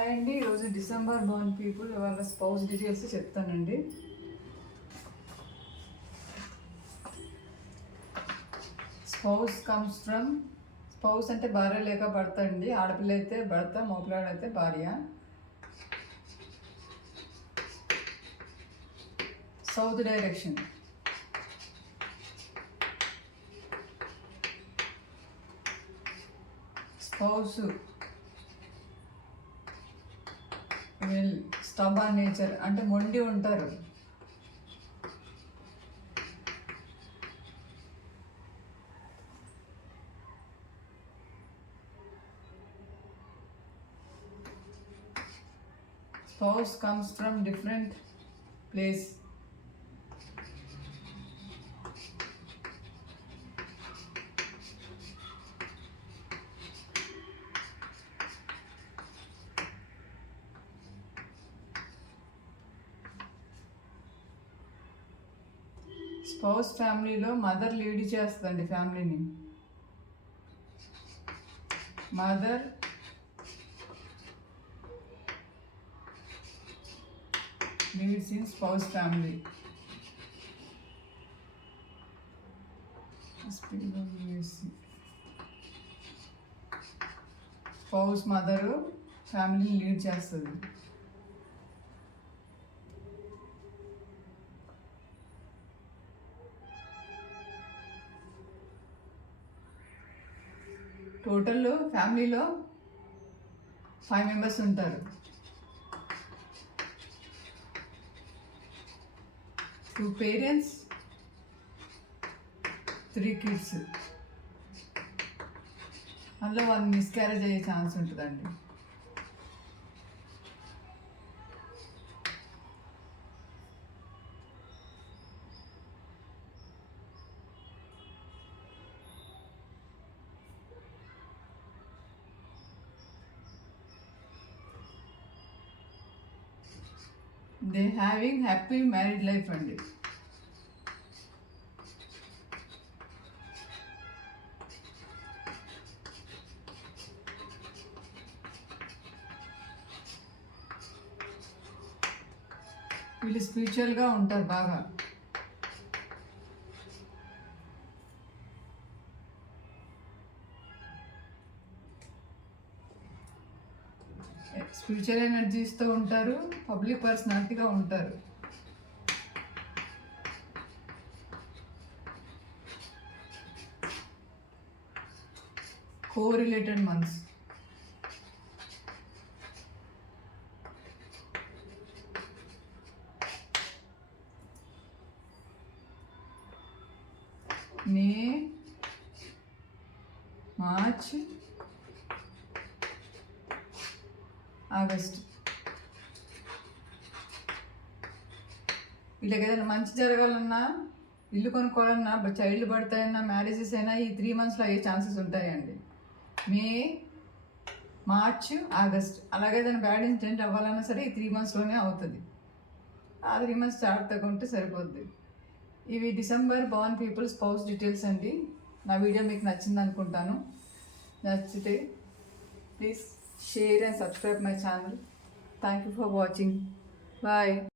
హాయ్ అండి. ఈరోజు December Born people వాళ్ళ స్పౌస్ డీటెయిల్స్ చెప్తానండి. స్పౌస్ కమ్స్ ఫ్రమ్, స్పౌస్ అంటే భార్య లేక భర్త అండి. ఆడపిల్ల అయితే భర్త, మగపిల్లాడైతే భార్య. South direction, spouse stubborn nature అంటే మొండి ఉంటారు. Spouse comes from different place. Spouse ఫ్యామిలీలో మదర్ లీడ్ చేస్తుందండి ఫ్యామిలీని. Mother leads in spouse family. Spouse mother ఫ్యామిలీని లీడ్ చేస్తుంది. టోటల్ ఫ్యామిలీలో 5 మెంబర్స్ ఉంటారు. 2 పేరెంట్స్, 3 కిడ్స్. అందులో 1 మిస్క్యారేజ్ అయ్యే ఛాన్స్ ఉంటుందండి. They having happy married life అండి. వీళ్ళు స్పిరిచువల్గా ఉంటారు బాగా. స్పిరిచువల్ ఎనర్జీస్తో ఉంటారు, పబ్లిక్ పర్సనాలిటీగా ఉంటారు. Correlated months. May, March, August. వీళ్ళకి ఏదైనా మంచి జరగాలన్నా, ఇల్లు కొనుక్కోవాలన్నా, చైల్డ్ బర్త్ అయినా, మ్యారేజెస్ అయినా ఈ 3 మంత్స్లో అయ్యే ఛాన్సెస్ ఉంటాయండి. May, March, August. అలాగే ఏదైనా బ్యాడ్ ఇన్సిడెంట్ అవ్వాలన్నా సరే ఈ 3 మంత్స్లోనే అవుతుంది. ఆ 3 మంత్స్ జాగ్రత్తగా ఉంటే సరిపోద్ది. ఇవి December Born people spouse details అండి. నా వీడియో మీకు నచ్చింది అనుకుంటాను. నచ్చితే please share and subscribe my channel. Thank you for watching. Bye.